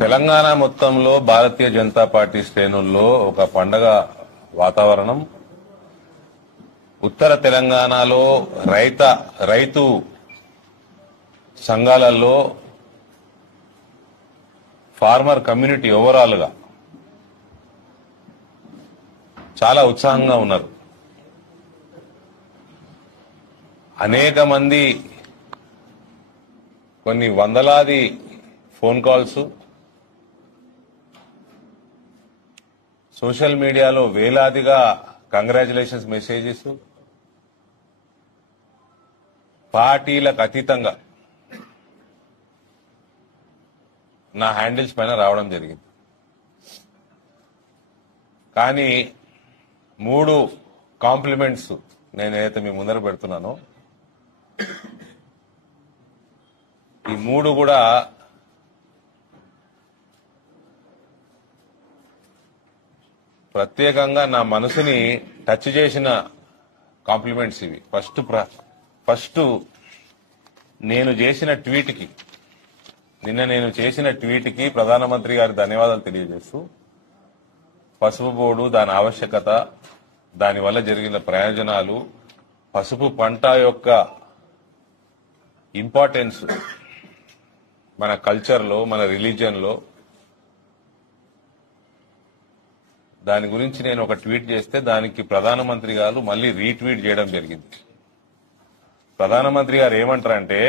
తెలంగాణ మొత్తంలో భారతీయ జనతా పార్టీ శ్రేణుల్లో ఒక పండగ వాతావరణం. ఉత్తర తెలంగాణలో రైతు సంఘాలలో ఫార్మర్ కమ్యూనిటీ ఓవరాల్ గా చాలా ఉత్సాహంగా ఉన్నారు. అనేక మంది కొన్ని వందలాది ఫోన్ కాల్స్, సోషల్ మీడియాలో వేలాదిగా కంగ్రాచులేషన్స్ మెసేజెస్, పార్టీలకు అతీతంగా నా హ్యాండిల్స్ పైన రావడం జరిగింది. కానీ 3 కాంప్లిమెంట్స్ నేనైతే మీ ముందర పెడుతున్నానో ఈ 3 కూడా ప్రత్యేకంగా నా మనసుని టచ్ చేసిన కాంప్లిమెంట్స్ ఇవి. ఫస్ట్ నేను చేసిన ట్వీట్కి, నిన్న నేను చేసిన ట్వీట్కి ప్రధానమంత్రి గారి ధన్యవాదాలు తెలియజేస్తూ పసుపు బోర్డు, దాని ఆవశ్యకత, దానివల్ల జరిగిన ప్రయోజనాలు, పసుపు పంట యొక్క ఇంపార్టెన్స్ మన కల్చర్లో, మన రిలీజియన్లో, దాని గురించి నేను ఒక ట్వీట్ చేస్తే దానికి ప్రధానమంత్రి గారు మళ్ళీ రీట్వీట్ చేయడం జరిగింది. ప్రధానమంత్రి గారు ఏమంటారంటే,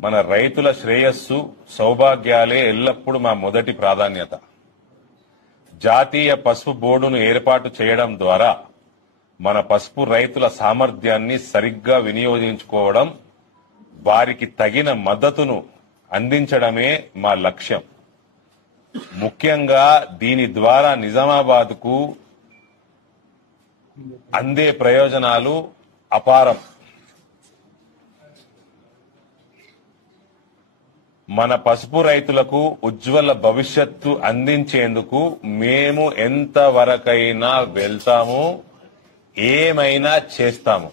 మన రైతుల శ్రేయస్సు, సౌభాగ్యాలే ఎల్లప్పుడూ మా మొదటి ప్రాధాన్యత. జాతీయ పసుపు బోర్డును ఏర్పాటు చేయడం ద్వారా మన పసుపు రైతుల సామర్థ్యాన్ని సరిగ్గా వినియోగించుకోవడం, వారికి తగిన మద్దతును అందించడమే మా లక్ష్యం. ముఖ్యంగా దీని ద్వారా నిజామాబాద్ కు అందే ప్రయోజనాలు అపారం. మన పసుపు రైతులకు ఉజ్వల భవిష్యత్తు అందించేందుకు మేము ఎంతవరకైనా వెళ్తాము, ఏమైనా చేస్తాము.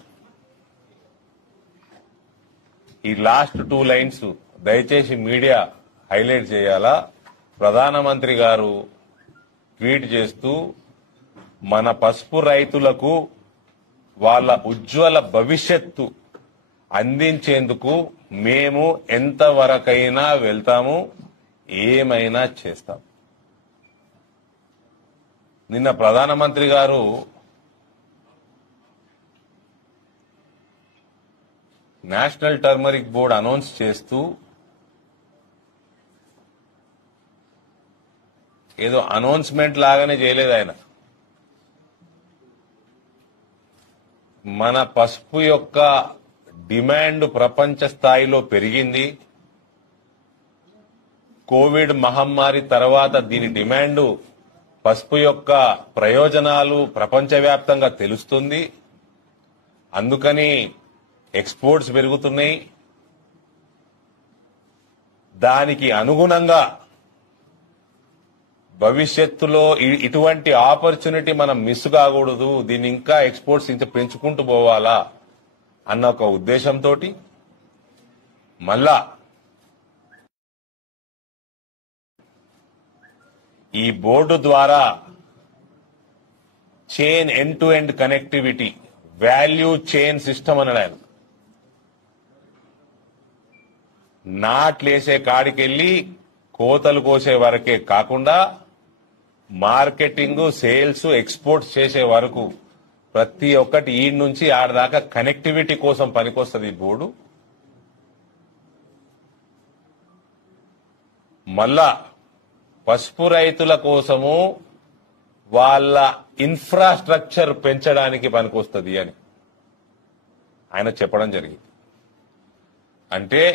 ఈ లాస్ట్ 2 లైన్స్ దయచేసి మీడియా హైలైట్ చేయాలా. ప్రధానమంత్రి గారు ట్వీట్ చేస్తూ, మన పసుపు రైతులకు వాళ్ళ ఉజ్వల భవిష్యత్తు అందించేందుకు మేము ఎంతవరకైనా వెళ్తాము, ఏమైనా చేస్తాం. నిన్న ప్రధానమంత్రి గారు నేషనల్ టర్మరిక్ బోర్డు అనౌన్స్ చేస్తూ ఏదో అనౌన్స్మెంట్ లాగానే చేయలేదు ఆయన. మన పసుపు యొక్క డిమాండ్ ప్రపంచ స్థాయిలో పెరిగింది. కోవిడ్ మహమ్మారి తర్వాత దీని డిమాండ్, పసుపు యొక్క ప్రయోజనాలు ప్రపంచవ్యాప్తంగా తెలుస్తుంది. అందుకని ఎక్స్పోర్ట్స్ పెరుగుతున్నాయి. దానికి అనుగుణంగా భవిష్యత్తులో ఇటువంటి ఆపర్చునిటీ మనం మిస్ కాకూడదు, దీన్ని ఇంకా ఎక్స్పోర్ట్స్ ఇంకా పెంచుకుంటూ పోవాలా అన్న ఒక ఉద్దేశంతో మళ్ళా ఈ బోర్డు ద్వారా chain end to end connectivity, value chain system అన్నాడు ఆయన. నాట్లేసే కాడికెళ్లి కోతలు కోసే వరకే కాకుండా మార్కెటింగ్, సేల్స్, ఎక్స్పోర్ట్స్ చేసే వరకు ప్రతి ఒక్కటి ఈ నుంచి ఆడదాకా కనెక్టివిటీ కోసం పనికొస్తుంది ఈ బోర్డు. మళ్ళా పసుపు రైతుల కోసము వాళ్ళ ఇన్ఫ్రాస్ట్రక్చర్ పెంచడానికి పనికొస్తుంది అని ఆయన చెప్పడం జరిగింది. అంటే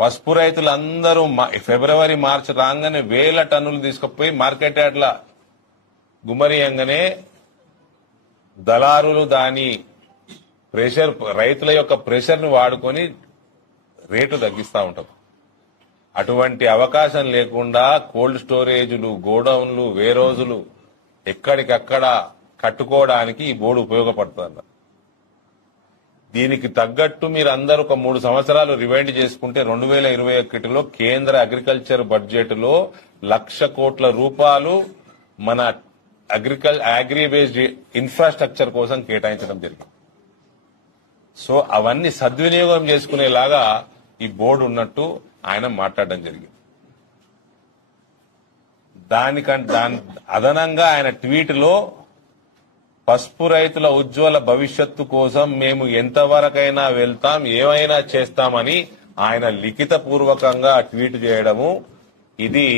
పసుపు రైతులందరూ ఫిబ్రవరి, మార్చి రాగానే వేల టన్నులు తీసుకుపోయి మార్కెట్ యార్డ్ల గుమ్మరియంగానే దళారులు దాని ప్రెషర్, రైతుల యొక్క ప్రెషర్ ను వాడుకొని రేటు తగ్గిస్తూ ఉంటారు. అటువంటి అవకాశం లేకుండా కోల్డ్ స్టోరేజులు, గోడౌన్లు, వేరోజులు ఎక్కడికక్కడ కట్టుకోవడానికి ఈ బోర్డు ఉపయోగపడుతుంది. దీనికి తగ్గట్టు మీరు అందరూ ఒక 3 సంవత్సరాలు రివైండ్ చేసుకుంటే 2021లో కేంద్ర అగ్రికల్చర్ బడ్జెట్ లో 1,00,000 కోట్ల రూపాయలు మన అగ్రి బేస్డ్ ఇన్ఫ్రాస్ట్రక్చర్ కోసం కేటాయించడం జరిగింది. సో అవన్నీ సద్వినియోగం చేసుకునేలాగా ఈ బోర్డు ఉన్నట్టు ఆయన మాట్లాడడం జరిగింది. దాని అదనంగా ఆయన ట్వీట్ లో పసుపు రైతుల ఉజ్వల భవిష్యత్తు కోసం మేము ఎంతవరకైనా వెళ్తాం, ఏమైనా చేస్తామని ఆయన లిఖిత పూర్వకంగా ట్వీట్ చేయడము ఇది